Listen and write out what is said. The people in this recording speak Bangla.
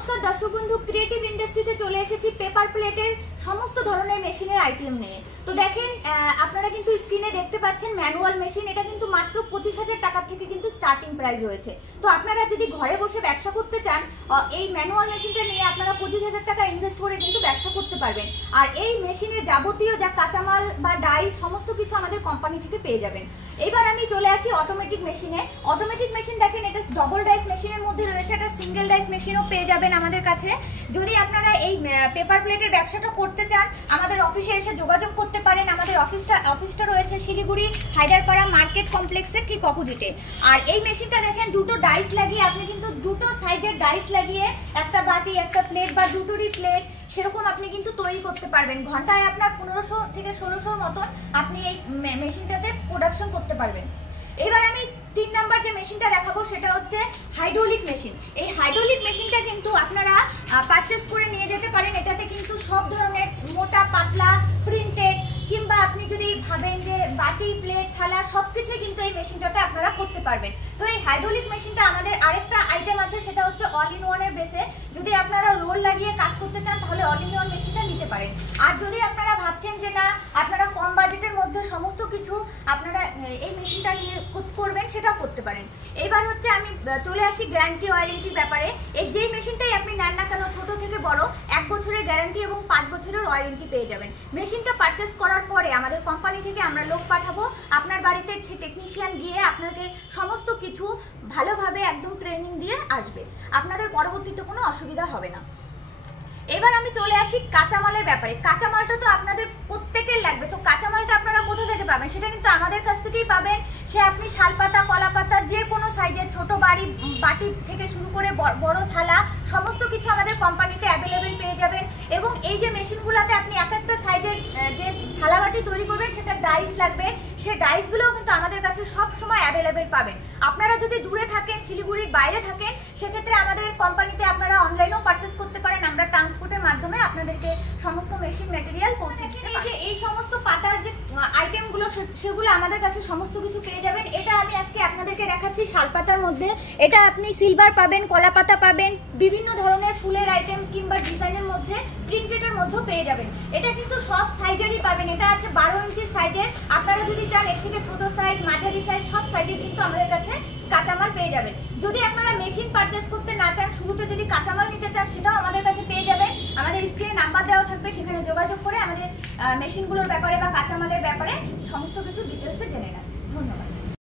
নমস্কার দর্শক বন্ধু, ক্রিয়েটিভ ইন্ডাস্ট্রিতে চলে এসেছি পেপার প্লেটের সমস্ত ধরনের মেশিনের আইটেম নিয়ে। তো দেখেন, আপনারা কিন্তু স্ক্রিনে দেখতে পাচ্ছেন ম্যানুয়াল মেশিন। এটা কিন্তু মাত্র 25,000 টাকা থেকে কিন্তু স্টার্টিং প্রাইস রয়েছে। তো আপনারা যদি ঘরে বসে ব্যবসা করতে চান, এই ম্যানুয়াল মেশিনটা নিয়ে আপনারা 25,000 টাকা ইনভেস্ট করে কিন্তু ব্যবসা করতে পারবেন। আর এই মেশিনের যাবতীয় যা কাঁচামাল বা ডাইস সমস্ত কিছু আমাদের কোম্পানি থেকে পেয়ে যাবেন। এবার আমি চলে আসি অটোমেটিক মেশিনে। অটোমেটিক মেশিন দেখেন, এটা ডবল ডাইস মেশিনের মধ্যে রয়েছে, এটা সিঙ্গেল ডাইস মেশিনও পেয়ে যাবেন আমাদের কাছে। যদি আপনারা এই পেপার প্লেটের ব্যবসাটা করতে চান, আমাদের অফিসে এসে যোগাযোগ করতে পারেন। আমাদের অফিসটা রয়েছে শিলিগুড়ি হায়দারপাড়া মার্কেট কমপ্লেক্সের ঠিক অপোজিটে। আর এই মেশিনটা দেখেন, দুটো ডাইস লাগিয়ে আপনি কিন্তু দুটো সাইজের ডাইস লাগিয়ে একটা বাটি, একটা প্লেট বা দুটোরই প্লেট সেরকম আপনি কিন্তু তৈরি করতে পারবেন। ঘন্টায় আপনার 1500 থেকে 1600 মতন আপনি এই মেশিনটাতে প্রোডাকশন করতে পারবেন। এবার আমি 3 নাম্বার যে মেশিনটা দেখাবো সেটা হচ্ছে হাইড্রোলিক মেশিন। এই হাইড্রোলিক মেশিনটা কিন্তু আপনারা পারচেস করে নিয়ে যেতে পারেন। এটাতে কিন্তু সব ধরনের মোটা পাতলা প্রিন্টেড কিংবা আপনি যদি ভাবেন যে বাটি প্লেট থালা সবকিছুই কিন্তু এই মেশিনটাতে আপনারা করতে পারবেন। তো এই হাইড্রোলিক মেশিনটা আমাদের আরেকটা আইটেম আছে, সেটা হচ্ছে অল ইন ওয়ানের বেসে। যদি আপনারা রোল লাগিয়ে কাজ করতে চান তাহলে অল ইন ওয়ান মেশিনটা নিতে পারেন। আর যদি আপনারা ভাবছেন যে না, আপনারা কম বাজেটের মধ্যে সমস্ত কিছু আপনারা এই মেশিনটা নিয়ে করবেন, সেটাও করতে পারেন। এবার হচ্ছে আমি চলে আসি গ্যারান্টি ওয়ারেন্টির ব্যাপারে। এই যেই মেশিনটাই আপনি নেন না কেন, ছোট থেকে বড়, 1 বছরের গ্যারান্টি এবং 5 বছরের ওয়ারেন্টি পেয়ে যাবেন। মেশিনটা পারচেস করার পরে আমাদের কোম্পানি থেকে আমরা লোক পাঠাবো, আপনার বাড়িতে সে টেকনিশিয়ান গিয়ে আপনাকে সমস্ত কিছু ভালোভাবে একদম ট্রেনিং দিয়ে আসবে। আপনাদের পরবর্তীতে কোনো অসুবিধা হবে না। এবার আমি চলে আসি কাঁচামালের ব্যাপারে। কাঁচামালটা তো আপনাদের প্রত্যেকের লাগবে। তো কাঁচামালটা আপনারা কোথা থেকে পাবেন? সেটা কিন্তু আমাদের কাছ থেকেই পাবেন। সে আপনি শালপাতা, কলাপাতা, যে কোনো সাইজের ছোট বাটি থেকে শুরু করে বড় থালা সমস্ত কিছু আমাদের কোম্পানিতে অ্যাভেলেবেল পেয়ে যাবেন। এবং এই যে মেশিনগুলোতে আপনি এক একটা সাইজের যে থালা বাটি তৈরি করবেন, সেটা ডাইস লাগবে। সেই ডাইসগুলোও কিন্তু আমাদের কাছে সব সময় অ্যাভেলেবেল পাবেন। আপনারা যদি দূরে থাকেন, শিলিগুড়ির বাইরে থাকেন, সেক্ষেত্রে আমাদের কোম্পানিতে আপনারা অনলাইনেও পারচেস করতে পারেন। আমরা ট্রান্সপোর্টের মাধ্যমে আপনাদেরকে সমস্ত মেশিন ম্যাটেরিয়াল পৌঁছে দিই। এই সমস্ত পাতার যে আইটেমগুলো সেগুলো আমাদের কাছে সমস্ত কিছু পেয়ে যাবেন। এটা আমি আজকে আপনাদেরকে দেখাচ্ছি শালপাতার মধ্যে। এটা আপনি সিলভার পাবেন, কলাপাতা পাবেন, বিভিন্ন ধরনের ফুলের আইটেম কিংবা ডিজাইনের মধ্যে, প্রিন্টেডের মধ্যেও পেয়ে যাবেন। এটা কিন্তু সব সাইজেরই পাবেন। এটা আছে 12 ইঞ্চি সাইজের। আপনারা যদি চান এর থেকে ছোট সাইজ, মাঝারি সাইজ, সব সাইজের কিন্তু আমাদের কাছে কাঁচামাল পেয়ে যাবেন। যদি আপনারা মেশিন পারচেস করতে না চান, শুরুতে যদি কাঁচামাল নিতে চান, সেটাও আমাদের কাছে পেয়ে যাবেন। আমাদের স্ক্রিনে নাম্বার দেওয়া থাকবে, সেখানে যোগাযোগ করে আমাদের মেশিনগুলোর ব্যাপারে বা কাঁচামালের ব্যাপারে সমস্ত কিছু ডিটেলসে জেনে নেন। ধন্যবাদ।